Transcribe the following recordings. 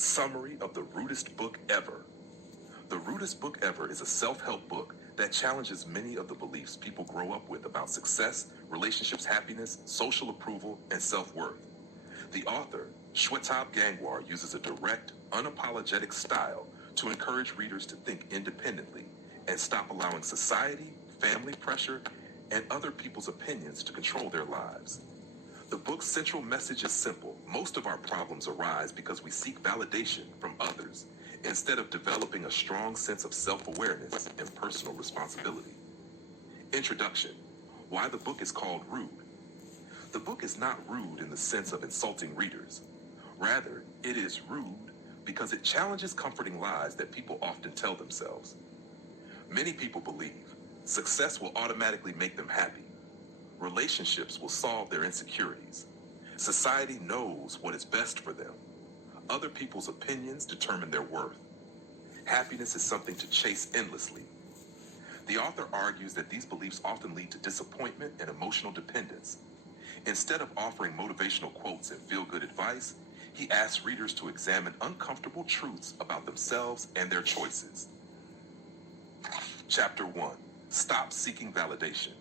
Summary of the Rudest Book Ever. The Rudest Book Ever is a self-help book that challenges many of the beliefs people grow up with about success, relationships, happiness, social approval, and self-worth. The author, Shwetabh Gangwar, uses a direct, unapologetic style to encourage readers to think independently and stop allowing society, family pressure, and other people's opinions to control their lives. The book's central message is simple. Most of our problems arise because we seek validation from others instead of developing a strong sense of self-awareness and personal responsibility. Introduction. Why the book is called Rude. The book is not rude in the sense of insulting readers. Rather, it is rude because it challenges comforting lies that people often tell themselves. Many people believe success will automatically make them happy. Relationships will solve their insecurities. Society knows what is best for them. Other people's opinions determine their worth. Happiness is something to chase endlessly. The author argues that these beliefs often lead to disappointment and emotional dependence. Instead of offering motivational quotes and feel-good advice, he asks readers to examine uncomfortable truths about themselves and their choices. Chapter 1. Stop seeking validation.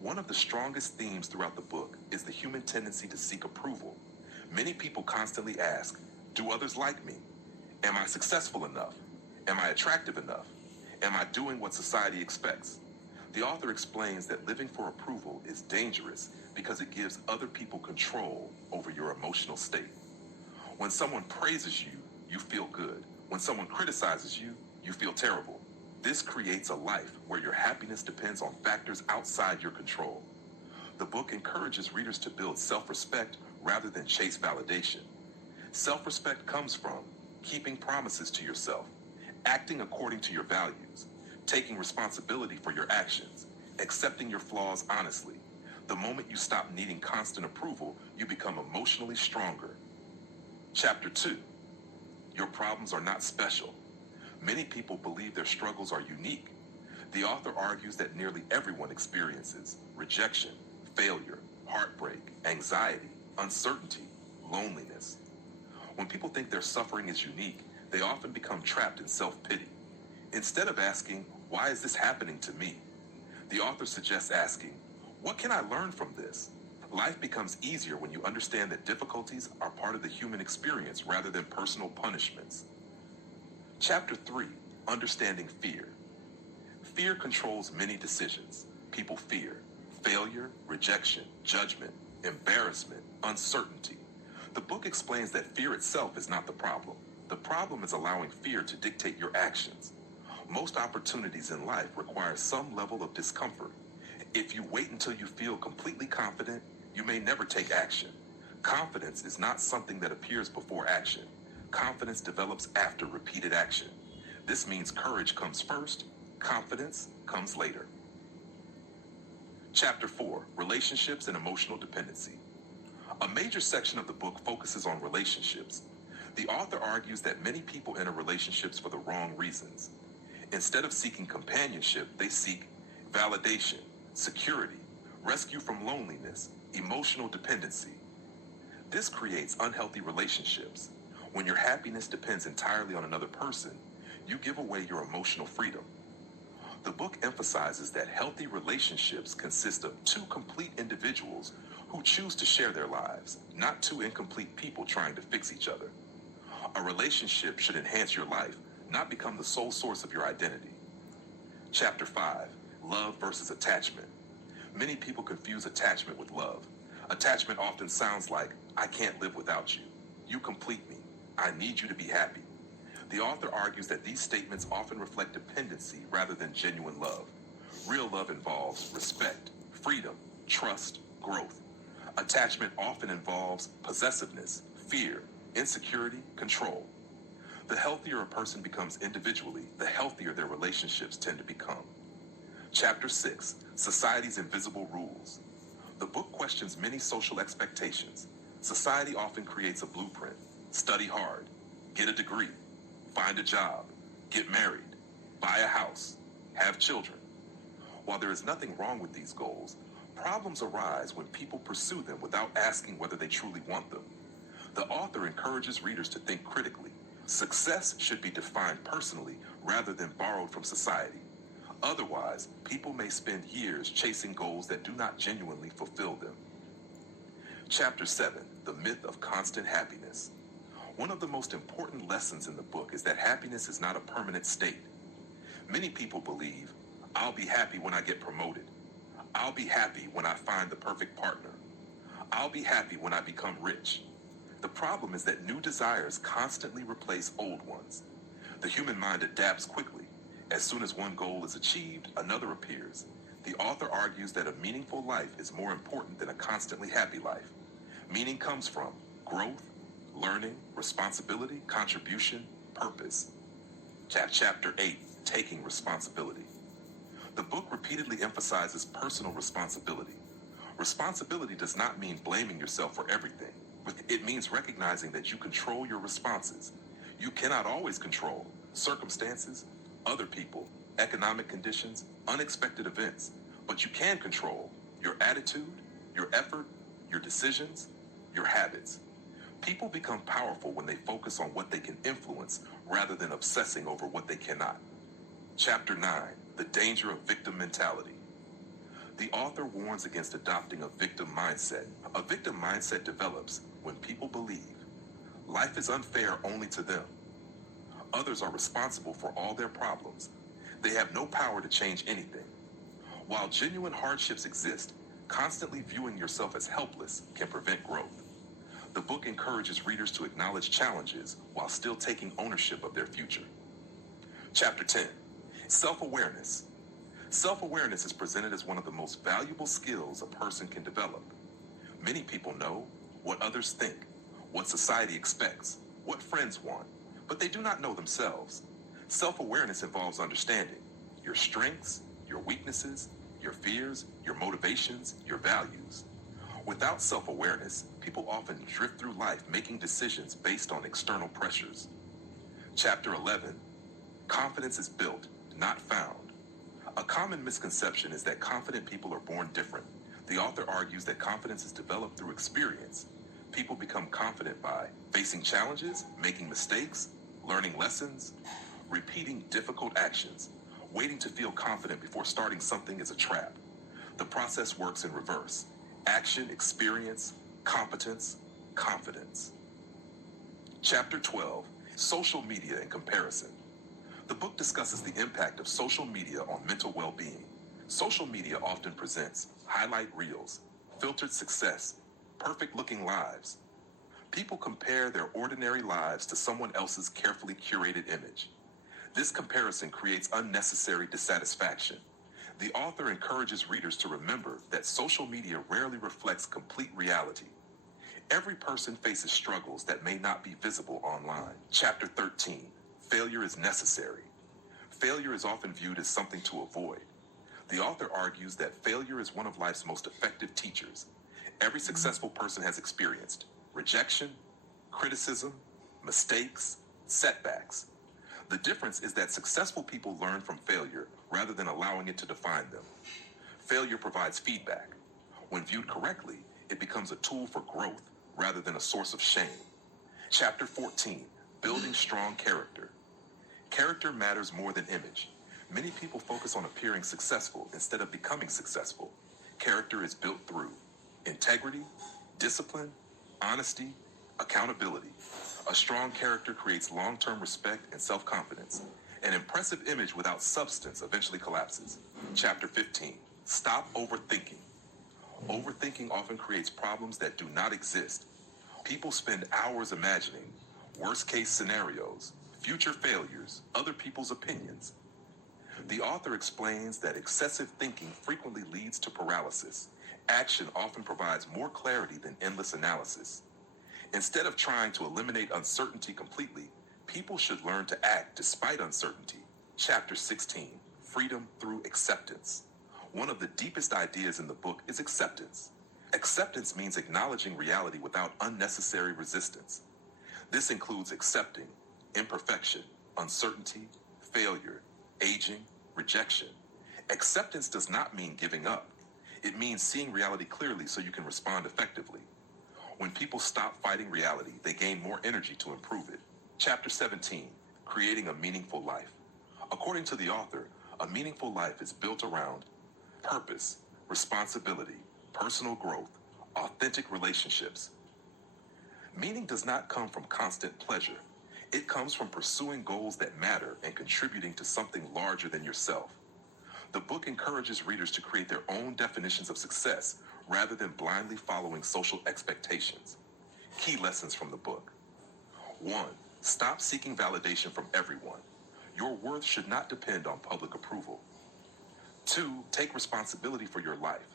One of the strongest themes throughout the book is the human tendency to seek approval. Many people constantly ask, do others like me? Am I successful enough? Am I attractive enough? Am I doing what society expects? The author explains that living for approval is dangerous because it gives other people control over your emotional state. When someone praises you, you feel good. When someone criticizes you, you feel terrible. This creates a life where your happiness depends on factors outside your control. The book encourages readers to build self-respect rather than chase validation. Self-respect comes from keeping promises to yourself, acting according to your values, taking responsibility for your actions, accepting your flaws honestly. The moment you stop needing constant approval, you become emotionally stronger. Chapter 2. Your problems are not special. Many people believe their struggles are unique. The author argues that nearly everyone experiences rejection, failure, heartbreak, anxiety, uncertainty, loneliness. When people think their suffering is unique, they often become trapped in self-pity. Instead of asking, why is this happening to me? The author suggests asking, what can I learn from this? Life becomes easier when you understand that difficulties are part of the human experience rather than personal punishments. Chapter 3. Understanding fear. Fear controls many decisions. People fear failure, rejection, judgment, embarrassment, uncertainty. The book explains that fear itself is not the problem. The problem is allowing fear to dictate your actions. Most opportunities in life require some level of discomfort. If you wait until you feel completely confident, you may never take action. Confidence is not something that appears before action. Confidence develops after repeated action. This means courage comes first, confidence comes later. Chapter 4. Relationships and emotional dependency. A major section of the book focuses on relationships. The author argues that many people enter relationships for the wrong reasons. Instead of seeking companionship, they seek validation, security, rescue from loneliness, emotional dependency. This creates unhealthy relationships. When your happiness depends entirely on another person, you give away your emotional freedom. The book emphasizes that healthy relationships consist of two complete individuals who choose to share their lives, not two incomplete people trying to fix each other. A relationship should enhance your life, not become the sole source of your identity. Chapter 5. Love versus attachment. Many people confuse attachment with love. Attachment often sounds like, I can't live without you. You complete me. I need you to be happy. The author argues that these statements often reflect dependency rather than genuine love. Real love involves respect, freedom, trust, growth. Attachment often involves possessiveness, fear, insecurity, control. The healthier a person becomes individually, the healthier their relationships tend to become. Chapter 6. Society's invisible rules. The book questions many social expectations. Society often creates a blueprint. Study hard, get a degree, find a job, get married, buy a house, have children. While there is nothing wrong with these goals, problems arise when people pursue them without asking whether they truly want them. The author encourages readers to think critically. Success should be defined personally rather than borrowed from society. Otherwise, people may spend years chasing goals that do not genuinely fulfill them. Chapter 7, The Myth of Constant Happiness. One of the most important lessons in the book is that happiness is not a permanent state. Many people believe, I'll be happy when I get promoted. I'll be happy when I find the perfect partner. I'll be happy when I become rich. The problem is that new desires constantly replace old ones. The human mind adapts quickly. As soon as one goal is achieved, another appears. The author argues that a meaningful life is more important than a constantly happy life. Meaning comes from growth, learning, responsibility, contribution, purpose. Chapter 8, Taking Responsibility. The book repeatedly emphasizes personal responsibility. Responsibility does not mean blaming yourself for everything. It means recognizing that you control your responses. You cannot always control circumstances, other people, economic conditions, unexpected events, but you can control your attitude, your effort, your decisions, your habits. People become powerful when they focus on what they can influence rather than obsessing over what they cannot. Chapter 9, The Danger of Victim Mentality. The author warns against adopting a victim mindset. A victim mindset develops when people believe life is unfair only to them. Others are responsible for all their problems. They have no power to change anything. While genuine hardships exist, constantly viewing yourself as helpless can prevent growth. The book encourages readers to acknowledge challenges while still taking ownership of their future. Chapter 10, Self-Awareness. Self-awareness is presented as one of the most valuable skills a person can develop. Many people know what others think, what society expects, what friends want, but they do not know themselves. Self-awareness involves understanding your strengths, your weaknesses, your fears, your motivations, your values. Without self-awareness, people often drift through life making decisions based on external pressures. Chapter 11, Confidence is built, not found. A common misconception is that confident people are born different. The author argues that confidence is developed through experience. People become confident by facing challenges, making mistakes, learning lessons, repeating difficult actions. Waiting to feel confident before starting something is a trap. The process works in reverse. Action, experience, competence, confidence. Chapter 12, Social Media and Comparison. The book discusses the impact of social media on mental well-being. Social media often presents highlight reels, filtered success, perfect-looking lives. People compare their ordinary lives to someone else's carefully curated image. This comparison creates unnecessary dissatisfaction. The author encourages readers to remember that social media rarely reflects complete reality. Every person faces struggles that may not be visible online. Chapter 13, Failure is Necessary. Failure is often viewed as something to avoid. The author argues that failure is one of life's most effective teachers. Every successful person has experienced rejection, criticism, mistakes, setbacks. The difference is that successful people learn from failure rather than allowing it to define them. Failure provides feedback. When viewed correctly, it becomes a tool for growth rather than a source of shame. Chapter 14, Building Strong Character. Character matters more than image. Many people focus on appearing successful instead of becoming successful. Character is built through integrity, discipline, honesty, accountability. A strong character creates long-term respect and self-confidence. An impressive image without substance eventually collapses. Chapter 15, Stop Overthinking. Overthinking often creates problems that do not exist. People spend hours imagining worst-case scenarios, future failures, other people's opinions. The author explains that excessive thinking frequently leads to paralysis. Action often provides more clarity than endless analysis. Instead of trying to eliminate uncertainty completely, people should learn to act despite uncertainty. Chapter 16, Freedom through Acceptance. One of the deepest ideas in the book is acceptance. Acceptance means acknowledging reality without unnecessary resistance. This includes accepting imperfection, uncertainty, failure, aging, rejection. Acceptance does not mean giving up. It means seeing reality clearly so you can respond effectively. When people stop fighting reality, they gain more energy to improve it. Chapter 17, Creating a Meaningful Life. According to the author, a meaningful life is built around purpose, responsibility, personal growth, authentic relationships. Meaning does not come from constant pleasure. It comes from pursuing goals that matter and contributing to something larger than yourself. The book encourages readers to create their own definitions of success rather than blindly following social expectations. Key lessons from the book. 1. Stop seeking validation from everyone. Your worth should not depend on public approval. 2. Take responsibility for your life.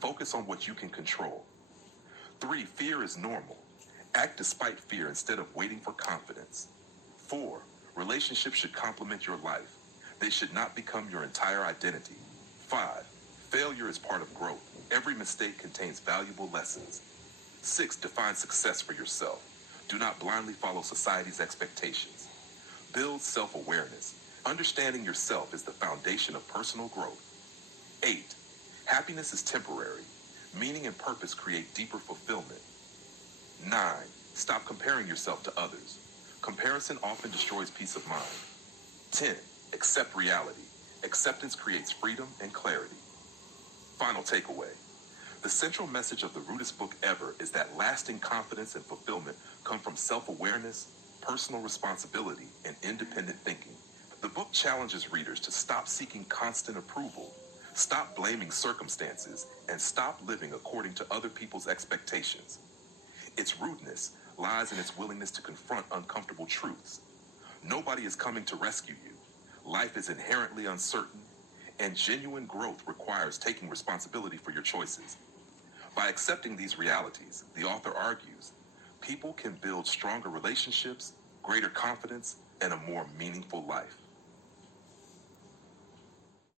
Focus on what you can control. 3. Fear is normal. Act despite fear instead of waiting for confidence. 4. Relationships should complement your life. They should not become your entire identity. 5. Failure is part of growth. Every mistake contains valuable lessons. 6. Define success for yourself. Do not blindly follow society's expectations. Build self-awareness. Understanding yourself is the foundation of personal growth. 8. Happiness is temporary. Meaning and purpose create deeper fulfillment. 9. Stop comparing yourself to others. Comparison often destroys peace of mind. 10. Accept reality. Acceptance creates freedom and clarity. Final takeaway. The central message of the Rudest Book Ever is that lasting confidence and fulfillment come from self-awareness, personal responsibility, and independent thinking. The book challenges readers to stop seeking constant approval, stop blaming circumstances, and stop living according to other people's expectations. Its rudeness lies in its willingness to confront uncomfortable truths. Nobody is coming to rescue you. Life is inherently uncertain, and genuine growth requires taking responsibility for your choices. By accepting these realities, the author argues, people can build stronger relationships, greater confidence, and a more meaningful life.